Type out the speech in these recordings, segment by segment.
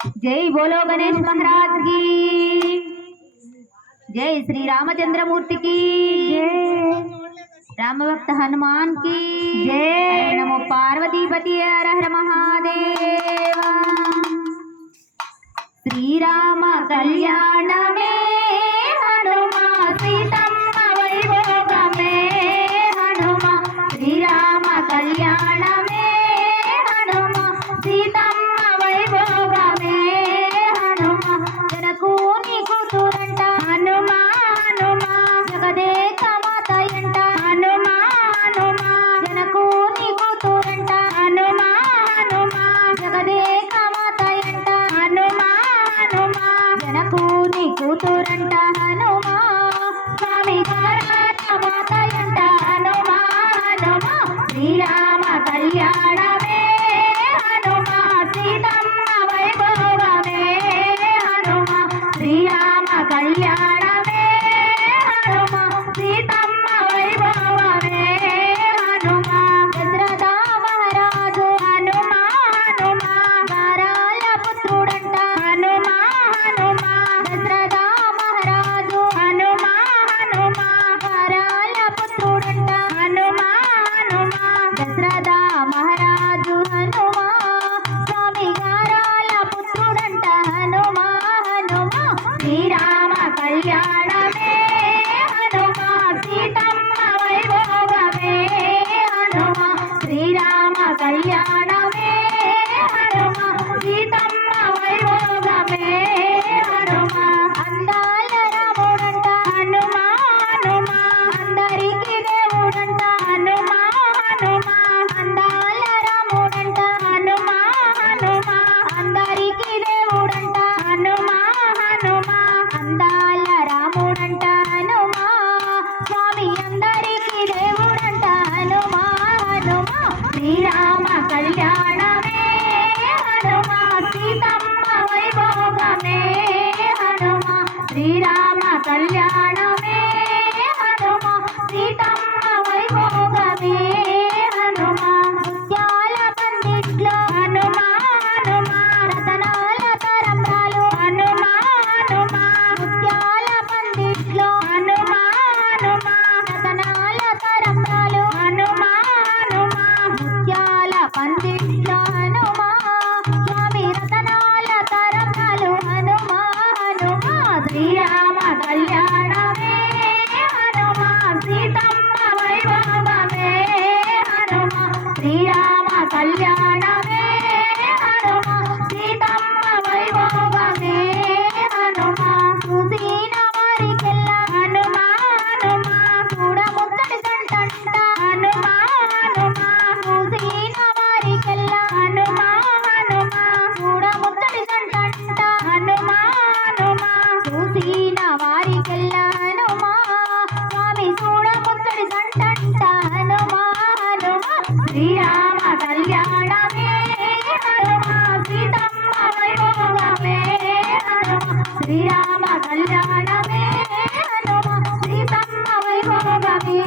जय बोलो गणेश महाराज की जय। श्री रामचंद्रमूर्ति की जय। राम भक्त हनुमान की जय। नमो पार्वती पति हर हर महादेव। श्री राम कल्याण में हनुमा सीतम्मा वैभोग में हनुमा। श्री राम कल्याण में हनुमा सीतम्मा वैभोग में हनुमा। जनकूनी कुतुरंट हनुमा हनुमा जगदेक मातयंट हनुमा हनुमा। जनकूनी कुतुरंट हनुमा हनुमा जगदेक मातयंट हनुमा हनुमा। जनकूनी कुतुरंट हनुमा स्वामी गारात मातयंट हनुमा हनुमा। श्रीराम कल्याण में हनुमा सीतम्मा वैभोग में हनुमा। श्रीराम कल्याण में हनुमा सीतम्मा वैभोग में हनुमा। दशरथ महाराजु हनुमा हनुमा गाराల పుత్రుడంట హనుమా హనుమా। దశరథ మహారాజు హనుమా హనుమా గారాల పుత్రుడంట హనుమా హనుమా। దశరథ మహారాజు హనుమా స్వామి గారాల పుత్రుడంట హనుమా హనుమా। శ్రీరామ కళ్యాణ में हनुमा सीतम्मा वैभोग में हनुमा। श्रीराम कल्याण में हनुमा सीतम्मा वैभोग में हनुमा। अंदाల రాముడంట హనుమా హనుమా అందరికి దేవుడంట హనుమా హనుమా। అందాల రాముడంట హనుమా హనుమా అందరికి దేవుడంట హనుమా హనుమా। అందాల రాముడంట హనుమా స్వామి అందరికి దేవుడంట హనుమా హనుమా। శ్రీరామ కళ్యాణ में हनुमा सीतम्मा वैभोग में हनुमा। श्रीराम कल्याण में हनुमा सीतम्मा वैभोग में हनुमा। ముత్యాల పందిట్లో హనుమా హనుమా రతనాల తరంబ్రాలు హనుమా హనుమా। ముత్యాల పందిట్లో హనుమా హనుమా రతనాల తరంబ్రాలు హనుమా హనుమా। ముత్యాల పందిట్లో హనుమా స్వామి రతనాల తరంబ్రాలు హనుమా హనుమా। శ్రీరామ కళ్యాణ में हनुमा सीतम्मा वैभोग में हनुमा। श्रीराम कल्याण में हनुमा सीतम्मा वैभोग में हनुमा। చూసిన వారికెల్లా హనుమా హనుమా చూడముచ్చటి కంటంట హనుమా హనుమా। చూసిన వారికెల్లా హనుమా హనుమా చూడముచ్చటి కంటంట హనుమా హనుమా। చూసిన వారికెల్లా హనుమా స్వామి చూడముచ్చటి కంటంట హనుమా హనుమా। శ్రీరామ కళ్యాణ में हनुमा सीतम्मा वैभोग में हनुमा। श्रीराम कल्याण में हनुमा सीतम्मा वैभोग में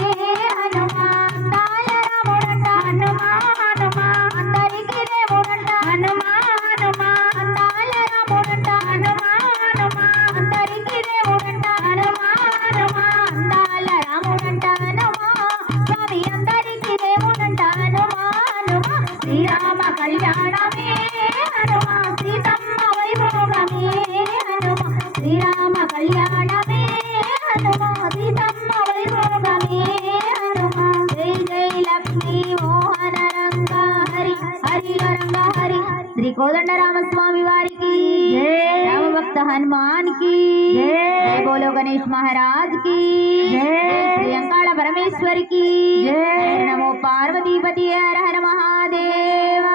हनुमा। अंदाల రాముడంట హనుమా హనుమా అందరికి దేవుడంట హనుమా హనుమా। అందాల రాముడంట హనుమా హనుమా అందరికి దేవుడంట హనుమా హనుమా। అందాల రాముడంట హనుమా స్వామి అందరికి దేవుడంట హనుమా హనుమా। శ్రీరామ కళ్యాణ में हनुमा सीतम्मा वैभोग में हनुमा। श्रीराम कल्याण में हनुमा सीतम्मा वैभोग में हनुमा। जय जय लक्ष्मी मोहन रंग हरि हरि रंग हरि। श्री कोदंड रामस्वामी वारी की जय। राम भक्त हनुमान की जय। बोलो गणेश महाराज की जय। श्री अंकाल परमेश्वर की जय। नमो पार्वती पति हर हर महादेव।